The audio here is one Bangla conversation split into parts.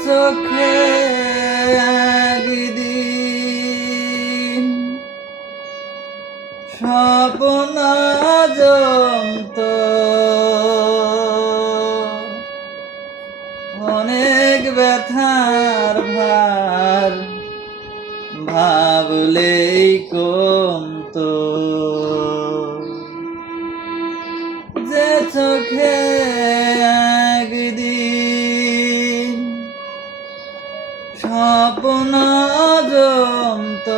চোখে একদিন স্বপ্ন জমত অনেক ব্যথার ভার ভাবলেই কমতো যে চোখে একদিন স্বপ্ন জমত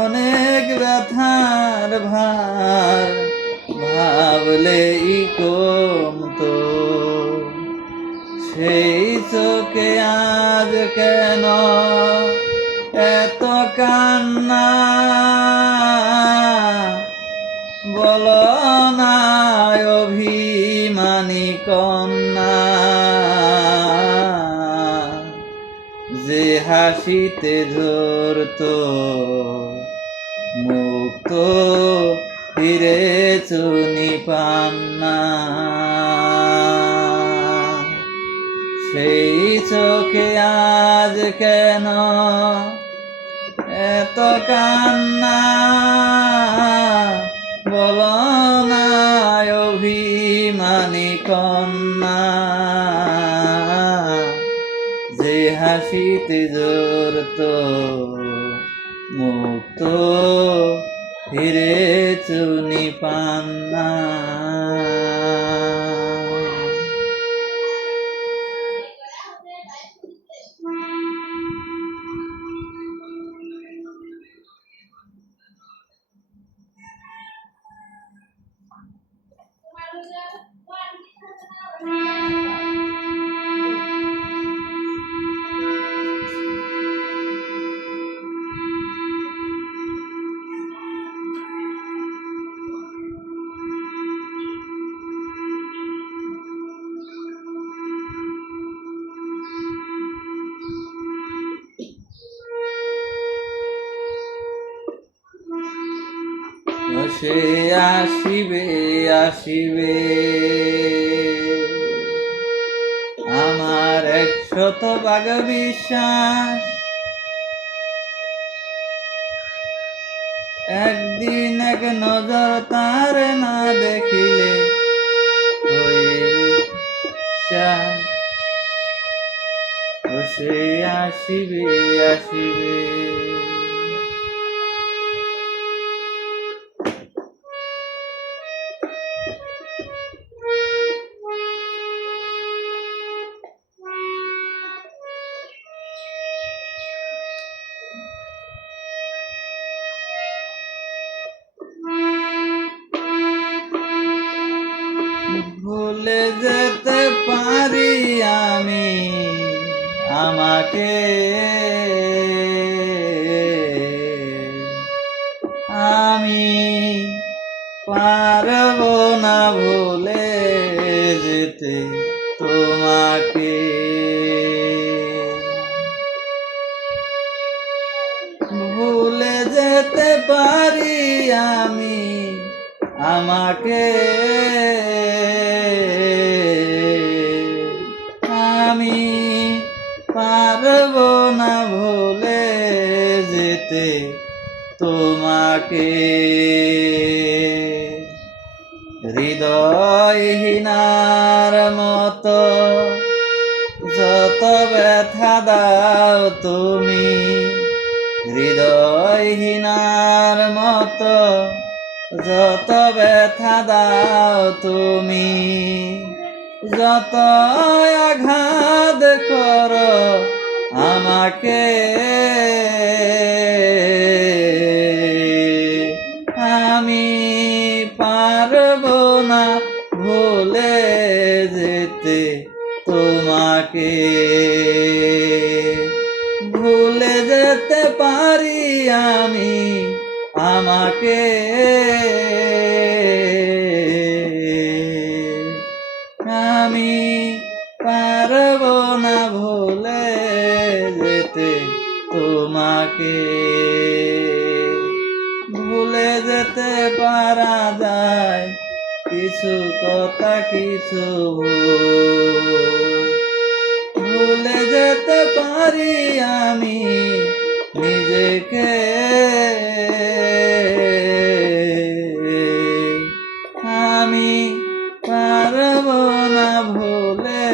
অনেক ব্যথার ভার ভাবলেই কমতো সেই চোখে আজ কেন এত কান্না বলো না অভিমানী কন্যা যে হাসিতে ধরতো মুক্ত ফিরে চুনি পান্না সেই চোখে আজ কেন এত কান্না বলো না অভিমানী কন্যা যে হাসিতে জড়তো মুক্ত ফিরে চুনি পান্না সে আসিবে আসিবে আমার 100% বিশ্বাস একদিন এক নজর তার না দেখিলে সে আসিবে আসিবে ভুলে যেতে পারি আমি আমাকে আমি পারবো না ভুলে যেতে তোমাকে ভুলে যেতে পারি আমি আমাকে আমি পারবো না ভুলে যেতে তোমাকে হৃদয়হীনার মতো যত ব্যথা দাও তুমি হৃদয়হীনার মতো যত ব্যথা দাও তুমি যত আঘাত করো আমাকে আমি পারবো না ভুলে যেতে তোমাকে ভুলে যেতে পারি আমি আমাকে আমি পারবো না ভুলে যেতে তোমাকে ভুলে যেতে পারা যায় কিছু কথা কিছু ভুলে যেতে পারি আমি নিজেকে, আমি পারবো না ভুলে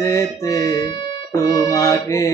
যেতে তোমাকে।